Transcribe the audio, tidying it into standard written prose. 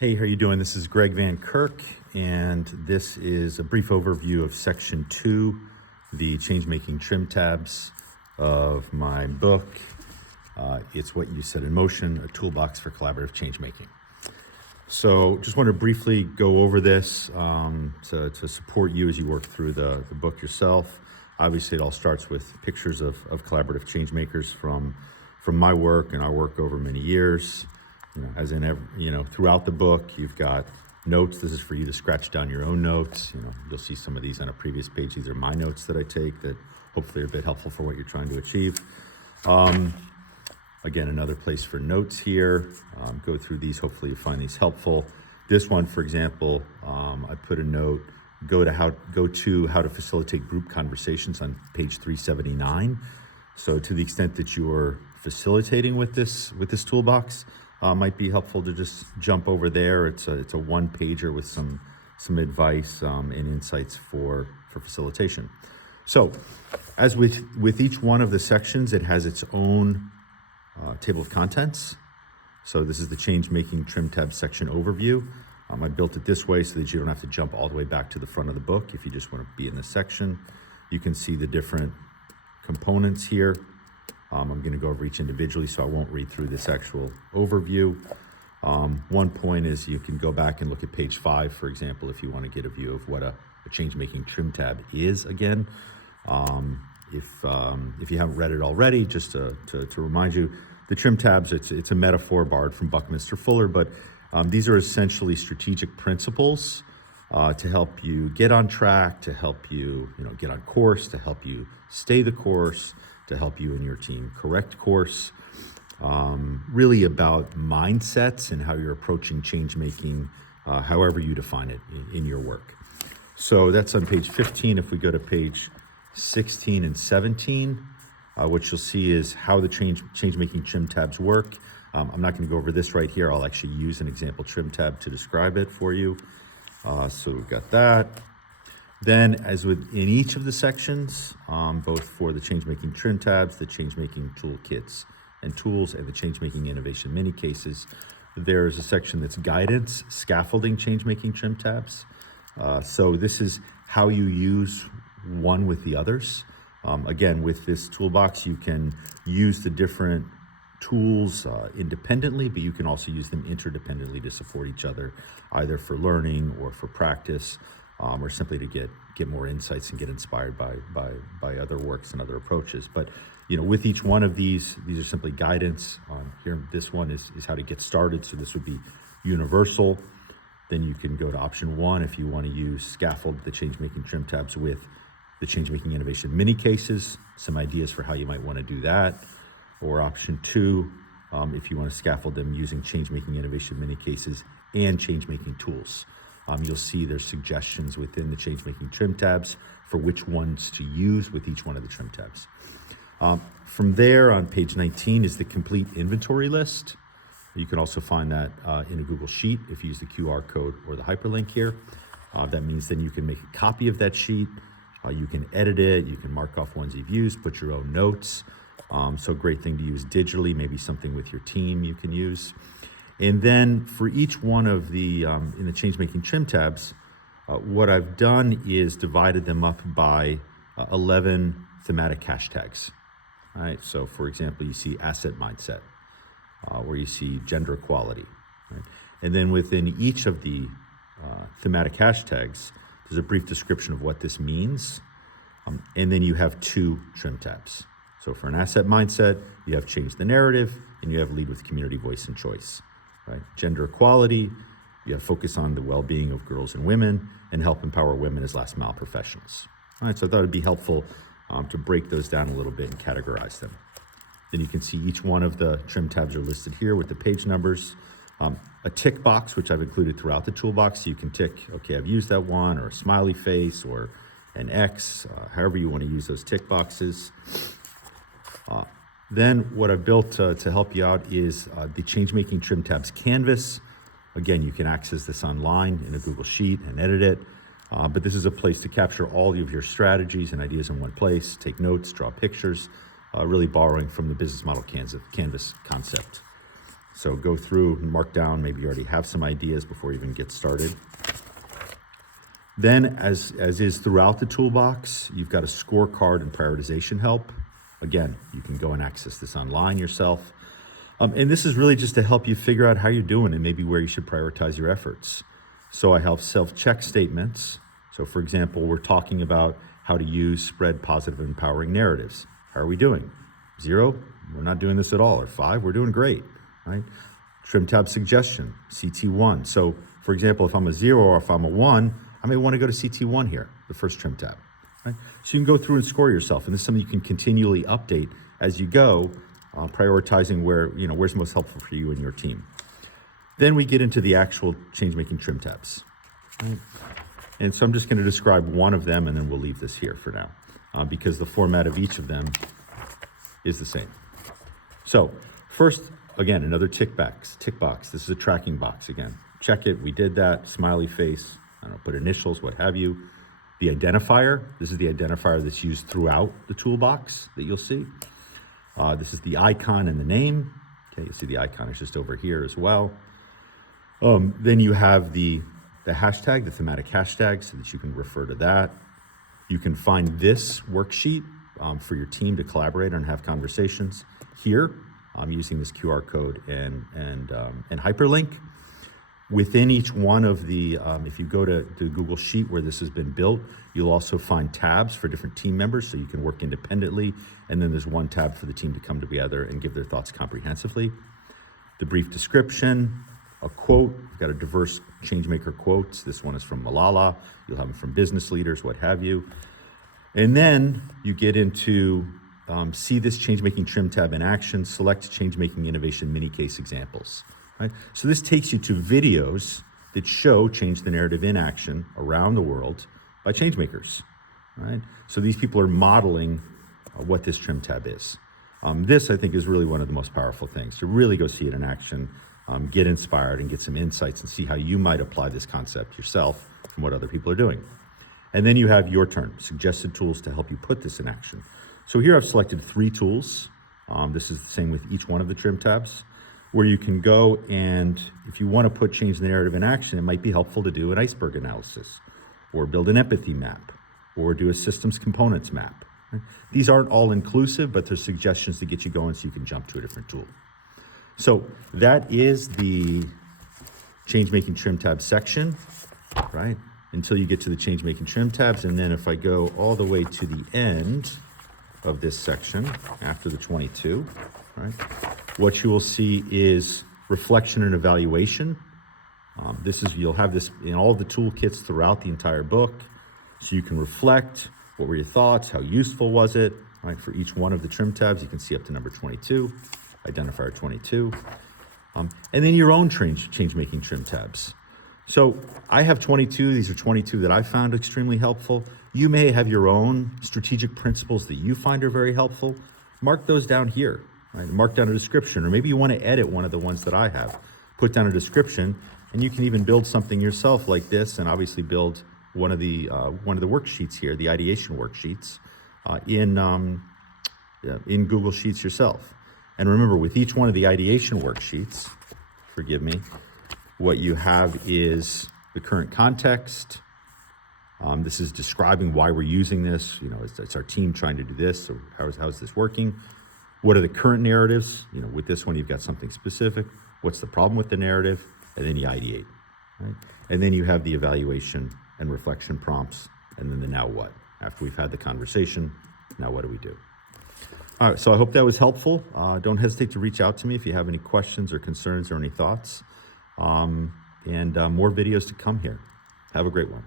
Hey, how you doing? This is Greg Van Kirk, and this is a brief overview of Section 2, the Changemaking Trimtabs of my book. It's What You Set in Motion, a toolbox for collaborative changemaking. So just want to briefly go over this to support you as you work through the book yourself. Obviously, it all starts with pictures of collaborative changemakers from my work and our work over many years. As in throughout the book, you've got notes. This is for you to scratch down your own notes. You'll see some of these on a previous page. These are my notes that I take that hopefully are a bit helpful for what you're trying to achieve. Again, another place for notes here. Go through these. Hopefully you find these helpful. This one, for example, I put a note, go to how to facilitate group conversations on page 379. So to the extent that you're facilitating with this toolbox, might be helpful to just jump over there. It's a one pager with some advice and insights for facilitation. So as with each one of the sections, it has its own table of contents. So this is the Changemaking Trimtabs section overview. I built it this way so that you don't have to jump all the way back to the front of the book. If you just want to be in this section, you can see the different components here. I'm going to go over each individually, so I won't read through this actual overview. One point is you can go back and look at page 5, for example, if you want to get a view of what a changemaking trim tab is again. If you haven't read it already, just to remind you, the trim tabs, it's a metaphor borrowed from Buckminster Fuller, but these are essentially strategic principles to help you get on track, to help you, get on course, to help you stay the course, to help you and your team correct course, really about mindsets and how you're approaching change making, however you define it in your work. So that's on page 15. If we go to page 16 and 17, what you'll see is how the change-making trim tabs work. I'm not going to go over this right here. I'll actually use an example trim tab to describe it for you. So we've got that. Then, as in each of the sections, both for the Changemaking Trim Tabs, the Changemaking Toolkits and Tools, and the Changemaking Innovation Mini Cases, there's a section that's Guidance, Scaffolding Changemaking Trim Tabs. So this is how you use one with the others. Again, with this toolbox, you can use the different tools independently, but you can also use them interdependently to support each other, either for learning or for practice. Or simply to get more insights and get inspired by other works and other approaches. But with each one of these are simply guidance. Here, this one is how to get started. So this would be universal. Then you can go to option 1 if you want to use scaffold the Changemaking Trim Tabs with the Changemaking Innovation Mini Cases. Some ideas for how you might want to do that. Or option 2, if you want to scaffold them using Changemaking Innovation Mini Cases and Changemaking Tools. You'll see there's suggestions within the Changemaking Trim Tabs for which ones to use with each one of the trim tabs. From there, on page 19 is the complete inventory list. You can also find that in a Google Sheet if you use the QR code or the hyperlink here. That means then you can make a copy of that sheet. You can edit it. You can mark off ones you've used, put your own notes. So great thing to use digitally, maybe something with your team you can use. And then for each one of the, in the Changemaking Trim Tabs, what I've done is divided them up by 11 thematic hashtags. All right, so for example, you see asset mindset, or you see gender equality. Right? And then within each of the thematic hashtags, there's a brief description of what this means. And then you have 2 trim tabs. So for an asset mindset, you have change the narrative, and you have lead with community voice and choice. Right? Gender equality, you have focus on the well-being of girls and women, and help empower women as last mile professionals. All right, so I thought it'd be helpful to break those down a little bit and categorize them. Then you can see each one of the trim tabs are listed here with the page numbers. A tick box, which I've included throughout the toolbox, so you can tick, okay, I've used that one, or a smiley face, or an X, however you want to use those tick boxes. Then what I've built to help you out is the Changemaking Trim Tabs canvas. Again, you can access this online in a Google Sheet and edit it. But this is a place to capture all of your strategies and ideas in one place, take notes, draw pictures, really borrowing from the business model canvas concept. So go through and mark down, maybe you already have some ideas before you even get started. Then, as is throughout the toolbox, you've got a scorecard and prioritization help. Again, you can go and access this online yourself. And this is really just to help you figure out how you're doing and maybe where you should prioritize your efforts. So I have self-check statements. So for example, we're talking about how to spread positive, empowering narratives. How are we doing? 0, we're not doing this at all. Or 5, we're doing great, right? Trim tab suggestion, CT1. So for example, if I'm a 0 or if I'm a 1, I may want to go to CT1 here, the first trim tab. Right? So you can go through and score yourself, and this is something you can continually update as you go, prioritizing where's most helpful for you and your team. Then we get into the actual change-making trim tabs. Right? And so I'm just going to describe one of them, and then we'll leave this here for now, because the format of each of them is the same. So first, again, another tick box. This is a tracking box again. Check it, we did that, smiley face, I don't know, put initials, what have you. The identifier, this is the identifier that's used throughout the toolbox that you'll see. This is the icon and the name. Okay, you see the icon is just over here as well. Then you have the hashtag, the thematic hashtag, so that you can refer to that. You can find this worksheet for your team to collaborate and have conversations here. I'm using this QR code and hyperlink. Within each one of the, if you go to the Google Sheet where this has been built, you'll also find tabs for different team members so you can work independently. And then there's one tab for the team to come together and give their thoughts comprehensively. The brief description, a quote, we've got a diverse changemaker quotes. This one is from Malala. You'll have them from business leaders, what have you. And then you get into see this changemaking trim tab in action, select changemaking innovation mini case examples. Right? So this takes you to videos that show change the narrative in action around the world by changemakers. Right? So these people are modeling what this trim tab is. This, I think, is really one of the most powerful things, to really go see it in action, get inspired and get some insights and see how you might apply this concept yourself from what other people are doing. And then you have your turn, suggested tools to help you put this in action. So here I've selected 3 tools. This is the same with each one of the trim tabs, where you can go and if you want to put change the narrative in action, it might be helpful to do an iceberg analysis or build an empathy map or do a systems components map. Right? These aren't all inclusive, but they're suggestions to get you going so you can jump to a different tool. So that is the change-making trim tab section, right? Until you get to the change-making trim tabs. And then if I go all the way to the end of this section after the 22, right? What you will see is reflection and evaluation. You'll have this in all the toolkits throughout the entire book. So you can reflect, what were your thoughts? How useful was it? Right, for each one of the trim tabs, you can see up to number 22, identifier 22. And then your own change-making trim tabs. So I have 22, these are 22 that I found extremely helpful. You may have your own strategic principles that you find are very helpful. Mark those down here, right? Mark down a description, or maybe you want to edit one of the ones that I have. Put down a description, and you can even build something yourself like this, and obviously build one of the worksheets here, the ideation worksheets, in Google Sheets yourself. And remember, with each one of the ideation worksheets, forgive me, what you have is the current context. This is describing why we're using this. You know, it's our team trying to do this. So how's this working? What are the current narratives? You know, with this one, you've got something specific. What's the problem with the narrative? And then you ideate, right? And then you have the evaluation and reflection prompts, and then the now what? After we've had the conversation, now what do we do? All right, so I hope that was helpful. Don't hesitate to reach out to me if you have any questions or concerns or any thoughts. And more videos to come here. Have a great one.